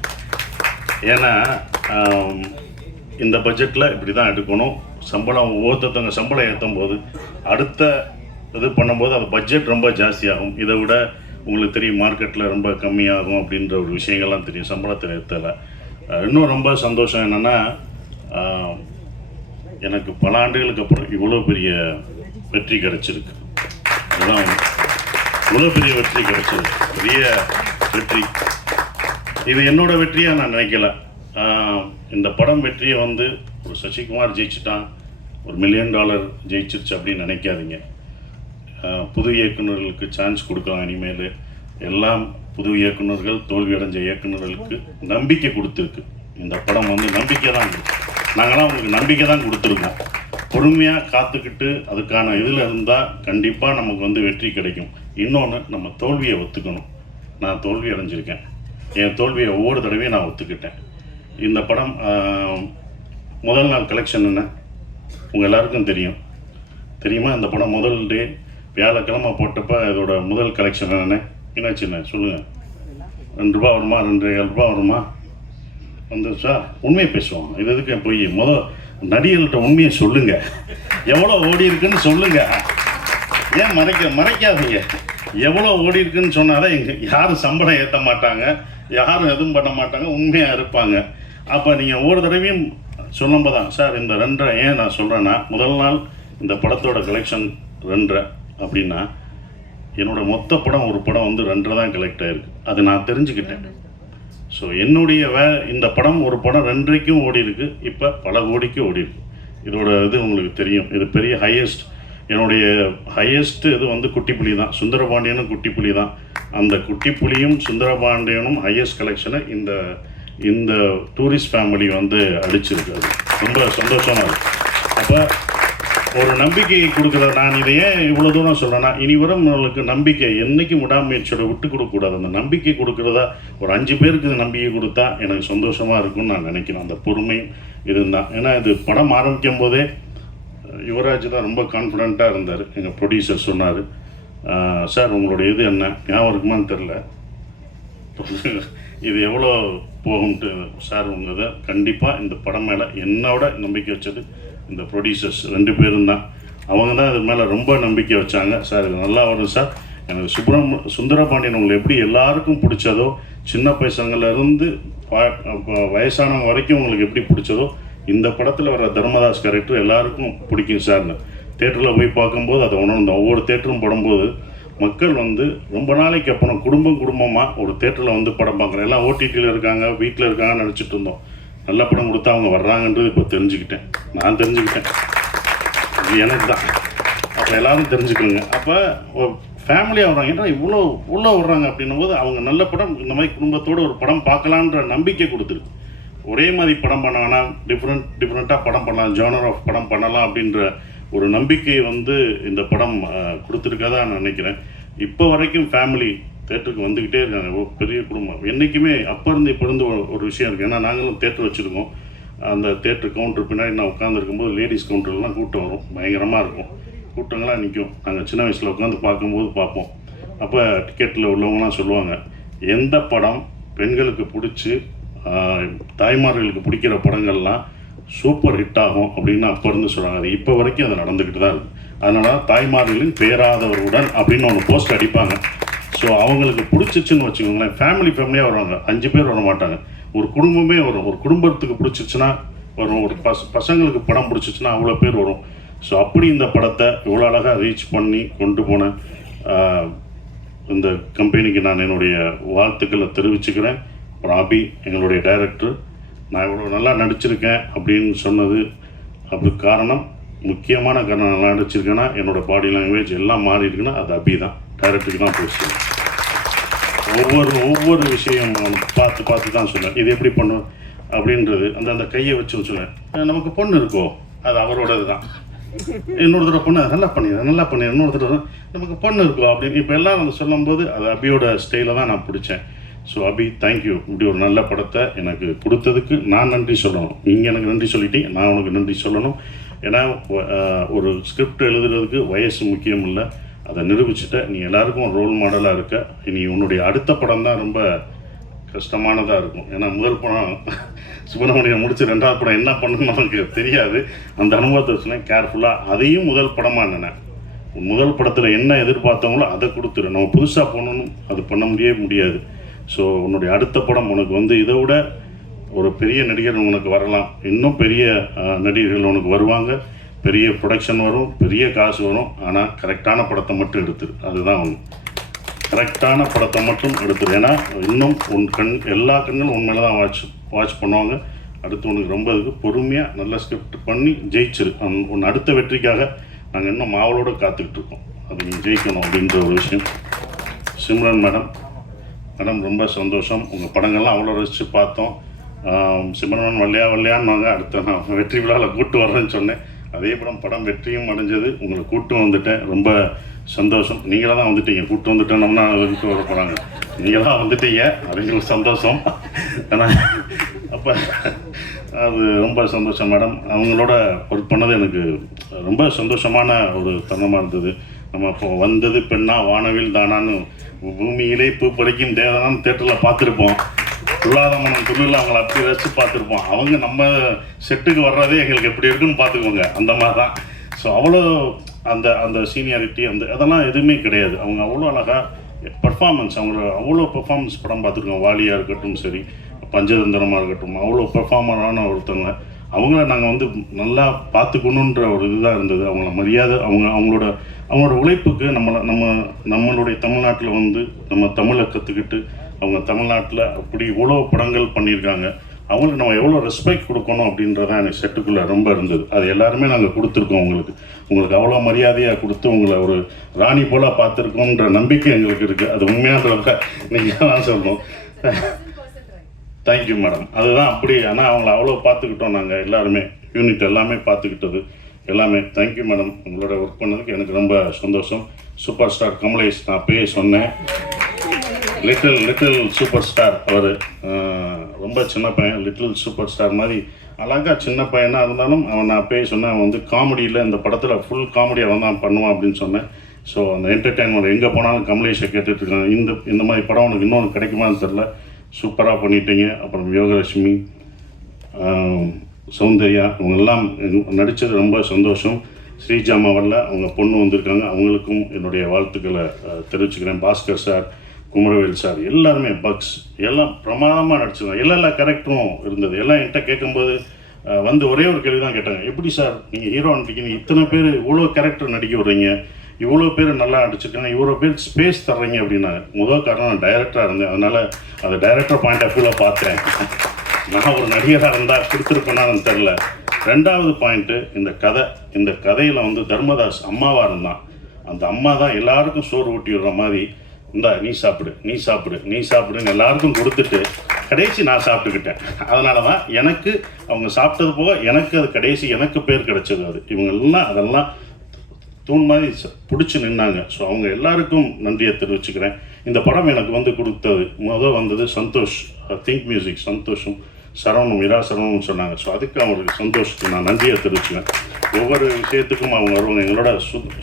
ஏன்னா இந்த பட்ஜெட்டில் இப்படி தான் எடுக்கணும். சம்பளம் ஒவ்வொருத்தவங்க சம்பளம் ஏற்றும் போது அடுத்த இது பண்ணும்போது அது பட்ஜெட் ரொம்ப ஜாஸ்தியாகும். இதை விட உங்களுக்கு தெரியும் மார்க்கெட்டில் ரொம்ப கம்மியாகும் அப்படின்ற ஒரு விஷயங்கள்லாம் தெரியும் சம்பளத்தை நிறுத்தலை. இன்னும் ரொம்ப சந்தோஷம் என்னென்னா, எனக்கு பல ஆண்டுகளுக்கு அப்புறம் இவ்வளோ பெரிய வெற்றி கிடச்சிருக்கு. அதுதான் இவ்வளோ பெரிய வெற்றி கிடச்சிருக்கு, பெரிய வெற்றி. இது என்னோடய வெற்றியாக நான் நினைக்கல. இந்த படம் வெற்றியை வந்து ஒரு சசிகுமார் ஜெயிச்சுட்டான், ஒரு $1 million ஜெயிச்சிருச்சு அப்படின்னு நினைக்காதீங்க. புது இயக்குநர்களுக்கு சான்ஸ் கொடுக்கலாம். இனிமேல் எல்லாம் புது இயக்குநர்கள், தோல்வியடைஞ்ச இயக்குநர்களுக்கு நம்பிக்கை கொடுத்துருக்கு. இந்த படம் வந்து நம்பிக்கை தான். நாங்களாம் உங்களுக்கு நம்பிக்கை தான் கொடுத்துருக்கோம். பொறுமையாக காத்துக்கிட்டு அதுக்கான இதில் இருந்தால் கண்டிப்பாக நமக்கு வந்து வெற்றி கிடைக்கும். இன்னொன்று, நம்ம தோல்வியை ஒத்துக்கணும். நான் தோல்வி அடைஞ்சிருக்கேன், என் தோல்வியை ஒவ்வொரு தடவையும் நான் ஒத்துக்கிட்டேன். இந்த படம் முதல் நாள் கலெக்ஷன் என்ன உங்கள் எல்லாருக்கும் தெரியுமா? இந்த படம் முதல் டே வியாழக்கிழமை போட்டப்போ இதோட முதல் கலெக்ஷன் என்னென்ன என்னாச்சுண்ணே சொல்லுங்கள். ₹2 வருமா, ₹2.5 வருமா? வந்து சார் உண்மையை பேசுவோம். இது எதுக்கு போய் நடிகர்கள்ட்ட உண்மையை சொல்லுங்கள், எவ்வளோ ஓடி இருக்குன்னு சொல்லுங்கள். ஏன் மறைக்காதீங்க. எவ்வளோ ஓடி இருக்குன்னு சொன்னாதான் யாரும் சம்பளம் ஏற்ற மாட்டாங்க, யாரும் எதுவும் பண்ண மாட்டாங்க, உண்மையாக இருப்பாங்க. அப்போ நீங்கள் ஒவ்வொரு தடவையும் சொல்லும்போது தான் சார் இந்த 2.5 ஏன் நான் சொல்கிறேன்னா, முதல் நாள் இந்த படத்தோட கலெக்ஷன் 2.5 அப்படின்னா என்னோடய மொத்த படம் ஒரு படம் வந்து 2.5 தான் கலெக்ட் ஆகிருக்கு. அது நான் தெரிஞ்சுக்கிட்டேன். ஸோ என்னுடைய இந்த படம் ஒரு படம் 2.5க்கும் ஓடி இருக்கு, இப்போ பல கோடிக்கு ஓடி இருக்கு. இதோட இது உங்களுக்கு தெரியும். இது பெரிய என்னுடைய ஹையஸ்ட் இது வந்து குட்டிப்புலி தான். சுந்தரபாண்டியனும் குட்டிப்புலி தான். அந்த குட்டிப்புலியும் சுந்தரபாண்டியனும் ஹையஸ்ட் கலெக்ஷனை இந்த டூரிஸ்ட் ஃபேமிலி வந்து அடிச்சிருக்கு. அது ரொம்ப சந்தோஷமாக இருக்குது. அப்போ ஒரு நம்பிக்கை கொடுக்குற, நான் இதை ஏன் இவ்வளோ தூரம் சொல்கிறேன்னா, இனி வரும் நம்மளுக்கு நம்பிக்கை என்றைக்கும் விடாமுயற்சியோட விட்டு கொடுக்கக்கூடாது. அந்த நம்பிக்கை கொடுக்குறதா ஒரு 5 பேருக்கு நம்பிக்கை கொடுத்தா எனக்கு சந்தோஷமாக இருக்கும்னு நான் நினைக்கிறேன். அந்த பொறுமையும் இருந்தால், ஏன்னா இது படம் ஆரம்பிக்கும் போதே யுவராஜ் தான் ரொம்ப கான்ஃபிடெண்ட்டாக இருந்தார். எங்கள் ப்ரொடியூசர் சொன்னார், சார் உங்களுடைய இது என்ன ஞாபகம் இருக்குமான்னு தெரில, இது எவ்வளோ போகும்ட்டு. சார் உங்கள் இதை கண்டிப்பாக இந்த படம் மேலே என்னோட நம்பிக்கை வச்சது இந்த ப்ரொடியூசர்ஸ் 2 பேரும் தான். அவங்க தான் இது மேலே ரொம்ப நம்பிக்கை வச்சாங்க. சார் இது நல்லா வரும் சார். எனக்கு சுந்தரபாண்டியன் உங்களுக்கு எப்படி எல்லாருக்கும் பிடிச்சதோ, சின்ன பசங்கள்லேருந்து வயசானவங்க வரைக்கும் உங்களுக்கு எப்படி பிடிச்சதோ, இந்த படத்தில் வர தர்மதாஸ் கேரக்டர் எல்லாருக்கும் பிடிக்கும் சார்னு தேட்டரில் போய் பார்க்கும்போது அதை உணர்ந்தோம். ஒவ்வொரு தேட்டரும் படும்போது மக்கள் வந்து ரொம்ப நாளைக்கு அப்புறம் குடும்பமாக ஒரு தேட்டரில் வந்து படம் பார்க்குறேன். எல்லாம் ஓடிடியில் இருக்காங்க, வீட்டில் இருக்காங்கன்னு நினச்சிட்டு இருந்தோம். நல்ல படம் கொடுத்தா அவங்க வர்றாங்கன்றது இப்போ தெரிஞ்சுக்கிட்டேன். நான் தெரிஞ்சுக்கிட்டேன், இது எனக்கு தான். அப்போ எல்லோரும் தெரிஞ்சுக்கோங்க. அப்போ ஃபேமிலியாக வர்றாங்க, ஏன்னா இவ்வளோ வர்றாங்க அப்படின்னும் போது அவங்க நல்ல படம் இந்த மாதிரி குடும்பத்தோடு ஒரு படம் பார்க்கலான்ற நம்பிக்கை கொடுத்துருக்கு. ஒரே மாதிரி படம் பண்ணாங்கன்னா டிஃப்ரெண்ட்டாக படம் பண்ணலாம், ஜானர் ஆஃப் படம் பண்ணலாம் அப்படின்ற ஒரு நம்பிக்கை வந்து இந்த படம் கொடுத்துருக்கதா நான் நினைக்கிறேன். இப்போ வரைக்கும் ஃபேமிலி தேட்டருக்கு வந்துக்கிட்டே இருக்காங்க. பெரிய குடும்பம் என்றைக்குமே அப்போ இருந்து இப்போ இருந்து ஒரு விஷயம் இருக்குது. ஏன்னா நாங்களும் தேட்டர் வச்சுருக்கோம். அந்த தேட்டர் கவுண்டர் பின்னாடி நான் உட்காந்துருக்கும்போது லேடிஸ் கவுண்டர்லாம் கூட்டம் வரும், பயங்கரமாக இருக்கும். கூட்டங்களாக நிற்கும். நாங்கள் சின்ன வயசில் உட்காந்து பார்க்கும்போது பார்ப்போம். அப்போ டிக்கெட்டில் உள்ளவங்களாம் சொல்லுவாங்க, எந்த படம் பெண்களுக்கு பிடிச்சி தாய்மார்களுக்கு பிடிக்கிற படங்கள்லாம் சூப்பர் ஹிட் ஆகும் அப்படின்னு அப்போ இருந்து சொல்கிறாங்க. அது இப்போ வரைக்கும் அது நடந்துக்கிட்டு தான் இருக்குது. அதனால தாய்மார்களின் பேராதவருடன் அப்படின்னு ஒன்று போஸ்ட் அடிப்பாங்க. ஸோ அவங்களுக்கு பிடிச்சிச்சுன்னு வச்சுக்கோங்களேன், ஃபேமிலியாக வருவாங்க. 5 பேர் வர மாட்டாங்க, ஒரு குடும்பமே வரும். ஒரு குடும்பத்துக்கு பிடிச்சிச்சுன்னா வரும், ஒரு பசங்களுக்கு படம் பிடிச்சிச்சுன்னா அவ்வளோ பேர் வரும். ஸோ அப்படி இந்த படத்தை இவ்வளோ அழகாக ரீச் பண்ணி கொண்டு போன இந்த கம்பெனிக்கு நான் என்னுடைய வாழ்த்துக்களை தெரிவிச்சுக்கிறேன். அப்புறம் அபி எங்களுடைய டைரக்டர், நான் இவ்வளோ நல்லா நடிச்சிருக்கேன் அப்படின்னு சொன்னது அதுக்கு காரணம், முக்கியமான காரணம் நல்லா நடிச்சிருக்கேன்னா என்னோடய பாடி லாங்குவேஜ் எல்லாம் மாறி இருக்குன்னா அது அபி தான், டைரக்டருக்கு தான் போச்சு. ஒவ்வொரு விஷயம் பார்த்து தான் சொன்னேன், இது எப்படி பண்ணும் அப்படின்றது. அந்த கையை வச்சு சொன்னேன். நமக்கு பொண்ணு இருக்கோ அது அவரோடது தான். இன்னொரு தடவை பொண்ணு நல்லா பண்ணிடுறேன், இன்னொரு தடவை நமக்கு பொண்ணு இருக்கோ அப்படின்னு இப்போ எல்லாம் வந்து சொல்லும்போது அது அபியோட ஸ்டைலை தான் நான் பிடிச்சேன். ஸோ அபி, தேங்க்யூ. இப்படி ஒரு நல்ல படத்தை எனக்கு கொடுத்ததுக்கு நான் நன்றி சொல்லணும். நீங்கள் எனக்கு நன்றி சொல்லிட்டீங்க, நான் உனக்கு நன்றி சொல்லணும். ஏன்னா ஒரு ஸ்கிரிப்ட் எழுதுறதுக்கு வயசு முக்கியம் இல்லை, அதை நிரூபிச்சுட்ட. நீ எல்லாருக்கும் ரோல் மாடலாக இருக்க. இனி உன்னுடைய அடுத்த படம் தான் ரொம்ப கஷ்டமானதாக இருக்கும். ஏன்னா முதல் படம் சுப்பிரமணியம் முடிச்சு 2வது படம் என்ன பண்ணணும்னு நமக்கு தெரியாது. அந்த அனுபவத்தை சொன்னேன் கேர்ஃபுல்லாக. அதையும் முதல் படமாக நினைனேன். முதல் படத்தில் என்ன எதிர்பார்த்தவங்களோ அதை கொடுத்துரு. நம்ம புதுசாக பண்ணணும், அது பண்ண முடியாது. ஸோ உன்னுடைய அடுத்த படம் உனக்கு வந்து இதை விட ஒரு பெரிய நடிகர் உனக்கு வரலாம், இன்னும் பெரிய நடிகர்கள் உனக்கு வருவாங்க, பெரிய ப்ரொடக்ஷன் வரும், பெரிய காசு வரும். ஆனால் கரெக்டான படத்தை மட்டும் எடுத்துரு. அதுதான் ஒன்று, கரெக்டான படத்தை மட்டும் எடுத்துரு. ஏன்னா இன்னும் எல்லா கண்களும் உன் மேலே தான் வாட்ச் பண்ணுவாங்க. அடுத்து உனக்கு ரொம்ப இதுக்கு பொறுமையாக நல்ல ஸ்கிரிப்ட் பண்ணி ஜெயிச்சிரு. உன் அடுத்த வெற்றிக்காக நாங்கள் இன்னும் மாவளோடு காத்துக்கிட்டு இருக்கோம். அது நீ ஜெயிக்கணும் அப்படின்ற ஒரு விஷயம். சிம்ரன் மேடம் ரொம்ப சந்தோஷம். உங்கள் படங்கள்லாம் அவ்வளோ ரசித்து பார்த்தோம். சிம்ரன் வல்லையான்னு அடுத்த நான் வெற்றி விழாவில் கூட்டு வர்றேன்னு சொன்னேன். அதே படம் வெற்றியும் அடைஞ்சது. உங்களை கூட்டு வந்துட்டேன், ரொம்ப சந்தோஷம். நீங்களாக தான் வந்துட்டீங்க, கூட்டு வந்துட்டோம்னா வீட்டு வர போகிறாங்க. நீங்களாக வந்துட்டீங்க, அதுங்களுக்கு சந்தோஷம். ஆனால் அப்போ அது ரொம்ப சந்தோஷம் மேடம். அவங்களோட ஒர்க் பண்ணது எனக்கு ரொம்ப சந்தோஷமான ஒரு தருணமாக இருந்தது. நம்ம இப்போ வந்தது பெண்ணா வானவில் தானான்னு பூமியிலே பூ பறிக்கும் தேவதான்னு தேட்டரில் பார்த்துருப்போம். துள்ளாத மனம் துள்ளில் அவங்கள அப்படி ரசித்து பார்த்துருப்போம். அவங்க நம்ம செட்டுக்கு வர்றதே எங்களுக்கு எப்படி இருக்குன்னு பார்த்துக்கோங்க, அந்த மாதிரி தான். ஸோ அவ்வளோ அந்த சீனியாரிட்டி அதெல்லாம் எதுவுமே கிடையாது. அவங்க அவ்வளோ அழகாக பர்ஃபார்மன்ஸ், அவ்வளோ பர்ஃபார்மன்ஸ் படம் பார்த்துருக்கோம். வாலியாக இருக்கட்டும், சரி பஞ்சதந்திரமாக இருக்கட்டும், அவ்வளோ பர்ஃபார்மரான ஒருத்தவங்க. அவங்கள நாங்கள் வந்து நல்லா பார்த்துக்கணுன்ற ஒரு இதுதான் இருந்தது. அவங்கள மரியாதை, அவங்களோட உழைப்புக்கு நம்மளுடைய தமிழ்நாட்டில் வந்து நம்ம தமிழை கற்றுக்கிட்டு அவங்க தமிழ்நாட்டில் அப்படி இவ்வளோ படங்கள் பண்ணியிருக்காங்க. அவங்களுக்கு நம்ம எவ்வளோ ரெஸ்பெக்ட் கொடுக்கணும் அப்படின்றதான் எனக்கு செட்டுக்குள்ளே ரொம்ப இருந்தது. அது எல்லாருமே நாங்கள் கொடுத்துருக்கோம். உங்களுக்கு அவ்வளோ மரியாதையாக கொடுத்து உங்களை ஒரு ராணி போல் பார்த்துருக்கோன்ற நம்பிக்கை எங்களுக்கு இருக்குது. அது உண்மையானதை நீங்கள் தான் சொல்லணும். Thank you madam. அதுதான் அப்படி. ஆனால் அவங்கள அவ்வளோ பார்த்துக்கிட்டோம் நாங்கள் எல்லாருமே, யூனிட் எல்லாமே பார்த்துக்கிட்டது எல்லாமே. Thank you madam. உங்களோட ஒர்க் பண்ணதுக்கு எனக்கு ரொம்ப சந்தோஷம். சூப்பர் ஸ்டார் கமலேஷ், நான் அப்பயே சொன்னேன், லிட்டில் சூப்பர் ஸ்டார். அவர் ரொம்ப சின்ன பையன், லிட்டில் சூப்பர் ஸ்டார் மாதிரி அழகாக சின்ன பையனாக இருந்தாலும் அவன், நான் அப்பயே சொன்னேன், அவன் வந்து காமெடியில் இந்த படத்தில் ஃபுல் காமெடி அவன் தான் பண்ணுவான் அப்படின்னு சொன்னேன். ஸோ அந்த என்டர்டெயின்மெண்ட் எங்கே போனாலும் கமலேஷை கேட்டுட்ருக்காங்க. இந்த மாதிரி படம் உனக்கு இன்னொன்று கிடைக்குமான்னு தெரில, சூப்பராக பண்ணிட்டீங்க. அப்புறம் யோகலட்சுமி, சௌந்தர்யா, இவங்கெல்லாம் நடித்தது ரொம்ப சந்தோஷம். ஸ்ரீஜாமா வரல, அவங்க பொண்ணு வந்திருக்காங்க, அவங்களுக்கும் என்னுடைய வாழ்த்துக்களை தெரிவிச்சுக்கிறேன். பாஸ்கர் சார், குமரவேல் சார், எல்லாருமே பக்ஸ் எல்லாம் பிரமாதமாக நடிச்சிருந்தாங்க. எல்லா கேரக்டரும் இருந்தது. எல்லாம் என்கிட்ட கேட்கும்போது வந்து ஒரே ஒரு கேள்வி தான் கேட்டாங்க, எப்படி சார் நீங்கள் ஹீரோ நடிக்கிறீங்க, இத்தனை பேர் இவ்வளோ கேரக்டர் நடிக்க விட்றீங்க, இவ்வளோ பேர் நல்லா நடிச்சிருக்காங்க, இவ்வளோ பேர் ஸ்பேஸ் தர்றீங்க அப்படின்னாங்க. முதல் காரணம் நான் டைரக்டராக இருந்தேன், அதனால் அந்த டைரக்டர் பாயிண்ட் ஆஃப் வியூவில் பார்த்தேன். நான் ஒரு நடிகராக இருந்தால் கொடுத்துருப்பேனான்னு தெரில. ரெண்டாவது பாயிண்ட்டு, இந்த கதையில் வந்து தர்மதாஸ் அம்மாவாக இருந்தான். அந்த அம்மா தான் எல்லாருக்கும் சோறு ஊட்டி விடுற மாதிரி, இந்தா நீ சாப்பிடுன்னு எல்லாருக்கும் கொடுத்துட்டு கடைசி நான் சாப்பிட்டுக்கிட்டேன். அதனால தான் எனக்கு அவங்க சாப்பிட்டது போக எனக்கு அது கடைசி எனக்கு பேர் கிடைச்சது. அது இவங்கெல்லாம் அதெல்லாம் தூண் மாதிரி பிடிச்சி நின்னாங்க. ஸோ அவங்க எல்லாருக்கும் நன்றியை தெரிவிச்சுக்கிறேன். இந்த படம் எனக்கு வந்து கொடுத்தது வந்தது சந்தோஷ், திங்க் மியூசிக் சந்தோஷம், சரவணம், இரா சரவணம் சொன்னாங்க. ஸோ அதுக்கு அவங்களுக்கு சந்தோஷத்துக்கு நான் நன்றியை தெரிவிச்சுக்கிறேன். ஒவ்வொரு விஷயத்துக்கும் அவங்க வருவாங்க. எங்களோட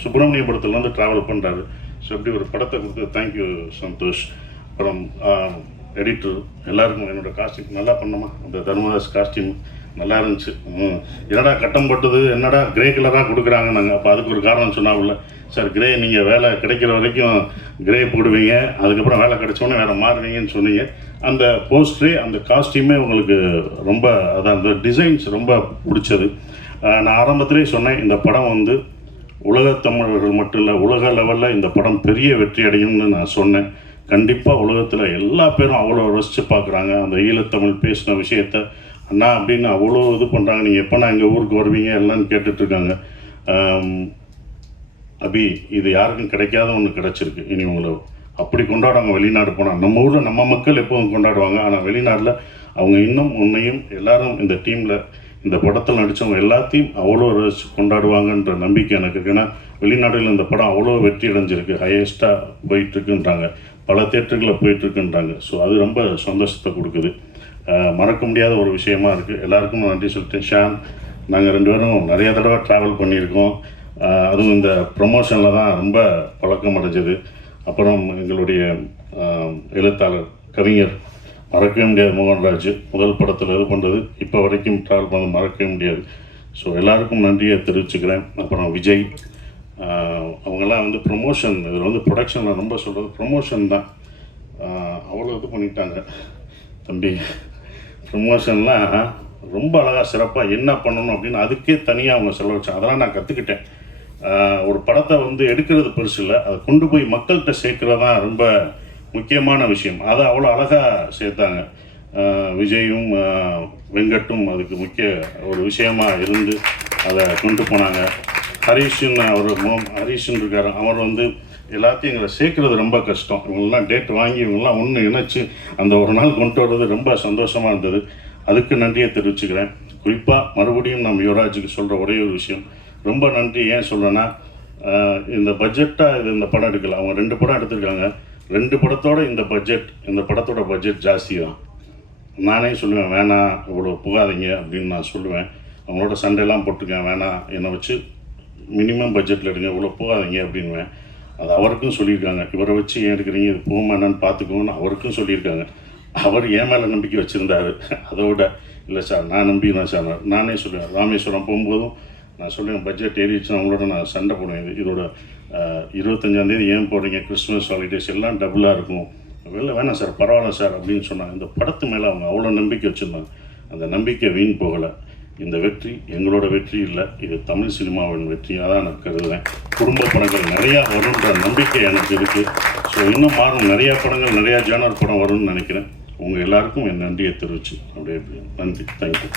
சுப்பிரமணியபுரத்துலேருந்து ட்ராவல் பண்ணுறாரு. ஸோ இப்படி ஒரு படத்தை கொடுத்து தேங்க்யூ சந்தோஷ். அப்புறம் எடிட்டர் எல்லாருக்கும் என்னோடய காஸ்டியூம் நல்லா பண்ணோமா, அந்த தர்மதாஸ் காஸ்டியூம் நல்லா இருந்துச்சு. என்னடா கட்டம் போட்டது, என்னடா கிரே கலராக கொடுக்குறாங்க நாங்கள். அப்போ அதுக்கு ஒரு காரணம் சொன்னாவில்ல, சார் கிரே நீங்கள் வேலை கிடைக்கிற வரைக்கும் கிரே போடுவீங்க, அதுக்கப்புறம் வேலை கிடைச்சோன்னே வேறு மாறுவீங்கன்னு சொன்னீங்க. அந்த போஸ்டரே அந்த காஸ்டியூமே உங்களுக்கு ரொம்ப, அதான் அந்த டிசைன்ஸ் ரொம்ப பிடிச்சது. நான் ஆரம்பத்திலே சொன்னேன், இந்த படம் வந்து உலகத்தமிழர்கள் மட்டும் இல்லை, உலக லெவலில் இந்த படம் பெரிய வெற்றி அடையும்னு நான் சொன்னேன். கண்டிப்பாக உலகத்தில் எல்லா பேரும் அவ்வளோ ரசித்து பார்க்குறாங்க. அந்த ஈழத்தமிழ் பேசின விஷயத்த அண்ணா அப்படின்னு அவ்வளோ இது பண்ணுறாங்க. நீங்கள் எப்போ நான் எங்கள் ஊருக்கு வருவீங்க எல்லாம் கேட்டுட்ருக்காங்க. அபி, இது யாருக்கும் கிடைக்காத ஒன்று கிடச்சிருக்கு. இனி உங்களை அப்படி கொண்டாடுவாங்க வெளிநாடு போனால். நம்ம ஊரில் நம்ம மக்கள் எப்போதும் கொண்டாடுவாங்க, ஆனால் வெளிநாட்டில் அவங்க இன்னும் உன்னையும் எல்லாரும் இந்த டீமில் இந்த படத்தில் நடித்தவங்க எல்லாத்தையும் அவ்வளோ ரசித்து கொண்டாடுவாங்கன்ற நம்பிக்கை எனக்கு இருக்குது. ஏன்னா வெளிநாடுகளில் இந்த படம் அவ்வளோ வெற்றி அடைஞ்சிருக்கு, ஹையஸ்ட்டாக போயிட்டுருக்குன்றாங்க, பல தேட்டர்களில் போயிட்டுருக்குன்றாங்க. ஸோ அது ரொம்ப சந்தோஷத்தை கொடுக்குது. மறக்க முடியாத ஒரு விஷயமா இருக்குது. எல்லாருக்கும் நன்றி சொல்லிட்டேன். ஷான், நாங்கள் 2 பேரும் நிறைய தடவை ட்ராவல் பண்ணியிருக்கோம். அதுவும் இந்த ப்ரமோஷனில் தான் ரொம்ப பழக்கம் அடைஞ்சது. அப்புறம் எங்களுடைய எழுத்தாளர் கவிஞர் மறக்கவே முடியாது மோகன்ராஜ், முதல் படத்தில் இது பண்ணுறது இப்போ வரைக்கும் ட்ராவல் பண்ண மறக்கவே முடியாது. ஸோ எல்லாருக்கும் நன்றியை தெரிவிச்சுக்கிறேன். அப்புறம் விஜய், அவங்கெல்லாம் வந்து ப்ரொமோஷன், இதில் வந்து ப்ரொடக்ஷனில் ரொம்ப சொல்கிறது ப்ரொமோஷன் தான். அவ்வளோ இது பண்ணிட்டாங்க தம்பி. ப்ரொமோஷன்லாம் ரொம்ப அழகாக சிறப்பாக என்ன பண்ணணும் அப்படின்னு அதுக்கே தனியாக அவங்க செலவழிச்சாங்க. அதெல்லாம் நான் கற்றுக்கிட்டேன். ஒரு படத்தை வந்து எடுக்கிறது பெருசு இல்லை, அதை கொண்டு போய் மக்கள்கிட்ட சேர்க்குறது தான் ரொம்ப முக்கியமான விஷயம். அதை அவ்வளோ அழகாக சேர்த்தாங்க. விஜயும் வெங்கட்டும் அதுக்கு முக்கிய ஒரு விஷயமாக இருந்து அதை கொண்டு போனாங்க. ஹரீஷன், ஹரீஷன் இருக்கார், அவர் வந்து எல்லாத்தையும் எங்களை சேர்க்குறது ரொம்ப கஷ்டம். இவங்கெல்லாம் டேட் வாங்கி இவங்கெல்லாம் ஒன்று இணைச்சி அந்த ஒரு நாள் கொண்டு வர்றது ரொம்ப சந்தோஷமாக இருந்தது. அதுக்கு நன்றியை தெரிவிச்சுக்கிறேன். குறிப்பாக மறுபடியும் நம்ம யுவராஜுக்கு சொல்கிற ஒரே ஒரு விஷயம், ரொம்ப நன்றி. ஏன் சொல்கிறேன்னா, இந்த பட்ஜெட்டாக இந்த படம் எடுக்கல, அவங்க 2 படம் எடுத்திருக்காங்க. 2 படத்தோட இந்த படத்தோட பட்ஜெட் ஜாஸ்தி தான். நானே சொல்லுவேன், வேணாம் இவ்வளோ புகாதீங்க அப்படின்னு நான் சொல்லுவேன். அவங்களோட சண்டையெல்லாம் போட்டிருக்கேன், வேணாம் என்னை வச்சு மினிமம் பட்ஜெட்டில் எடுங்க, இவ்வளோ போகாதீங்க அப்படின்வேன். அது அவருக்கும் சொல்லியிருக்காங்க, இவரை வச்சு ஏன் எடுக்கிறீங்க, இது போகுமா என்னன்னு பார்த்துக்கோன்னு அவருக்கும் சொல்லியிருக்காங்க. அவர் ஏன் மேலே நம்பிக்கை வச்சுருந்தார். அதோட இல்லை சார் நான் நம்பிக்கிறேன் சார். நானே சொல்லுவேன், ராமேஸ்வரம் போகும்போதும் நான் சொல்லுவேன், பட்ஜெட் ஏறிடுச்சுன்னா அவங்களோட நான் சண்டை போடுவேன். இதோட 25ஆம் தேதி ஏன் போடுறீங்க, கிறிஸ்மஸ் ஹாலிடேஸ் எல்லாம் டபுளாக இருக்கும், வெளில வேணாம் சார் பரவாயில்ல சார் அப்படின்னு சொன்னாங்க. இந்த படத்து மேலே அவங்க அவ்வளோ நம்பிக்கை வச்சுருந்தாங்க. அந்த நம்பிக்கை வீண் போகலை. இந்த வெற்றி எங்களோட வெற்றி இல்லை, இது தமிழ் சினிமாவின் வெற்றியாக தான் நான் கருதுகிறேன். குடும்ப படங்கள் நிறையா வருன்ற நம்பிக்கை எனக்கு இருக்குது. ஸோ இன்னும் மாறும், நிறையா படங்கள், நிறையா ஜானர் படம் வரும்னு நினைக்கிறேன். உங்கள் எல்லாருக்கும் என் நன்றியை தெரிவிச்சு அப்படியே நன்றி. தேங்க்யூ.